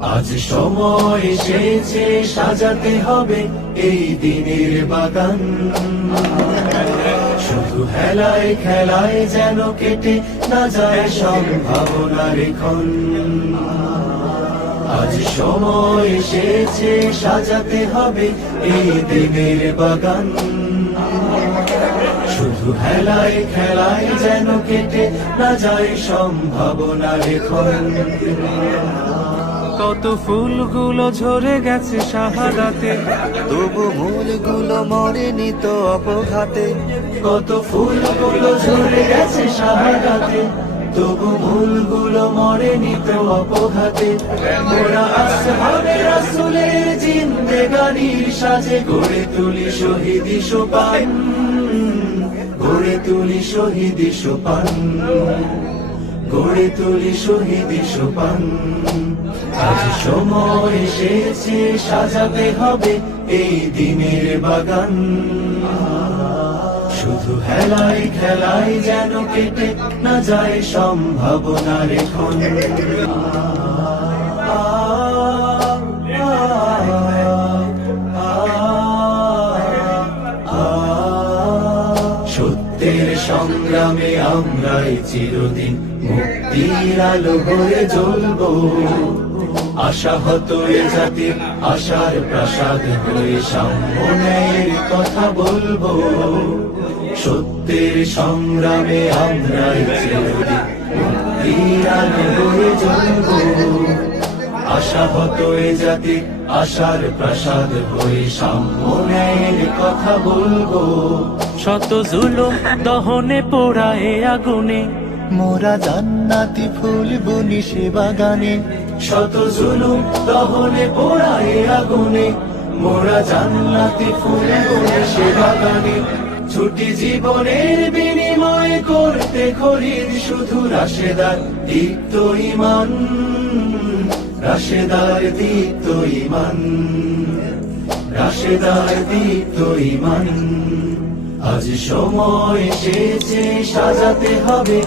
আজ সময় এসেছে সাজাতে হবে এই দিনের বাগান। শুধু হেলায় খেলায় যেন কেটে না যায় সম্ভাবনার ক্ষণ। আজ সময় এসেছে সাজাতে হবে এই দিনের বাগান। শুধু হেলায় খেলায় যেন কেটে না যায় সম্ভাবনার ক্ষণ। কত ফুলগুলো ঝরে গেছে শাহাদাতে, তবু মূলগুলো মরেনি তো অপঘাতে। কত ফুলগুলো ঝরে গেছে শাহাদাতে, তবু মূলগুলো মরেনি তো অপঘাতে। মোরা আসহাবে রাসূলের জিন্দেগানির সাজে গড়ে তুলি শহীদি সোপান, গড়ে তুলি শহীদি সোপান, গড়ে তুলি শহীদি সোপান। আজ সময় এসেছে সাজাতে হবে এই দিনের বাগান। শুধু হেলায় খেলায় যেন কেটে না যায় সম্ভাবনার ক্ষণ। সত্যের সংগ্রামে আমরাই চিরদিন মুক্তির আলো হয়ে জ্বলবো। আশাহত এ জাতির আশার প্রাসাদ হয়ে সামনের কথা বলবো। সত্যের সংগ্রামে আমরাই চিরদিন মুক্তির আলো হয়ে জ্বলবো। আশাহত এ জাতির আশার প্রাসাদ হয়ে সামনের কথা বলবো। শত জুলুম দহনে পোড়া এ আগুনে, মোরা জান্নাতি ফুল বুনি সে বাগানে। শত জুলুম দহনে পোড়ায় আগুনে, মোরা জান্নাতি ফুল বুনে সে বাগানে। ছুটি জীবনের বিনিময় করতে খরিদ শুধু রাশেদার দীপ্ত ঈমান, রাশেদার দীপ্ত ঈমান, রাশেদার দীপ্ত ঈমান। আজ সময় এসেছে সাজাতে হবে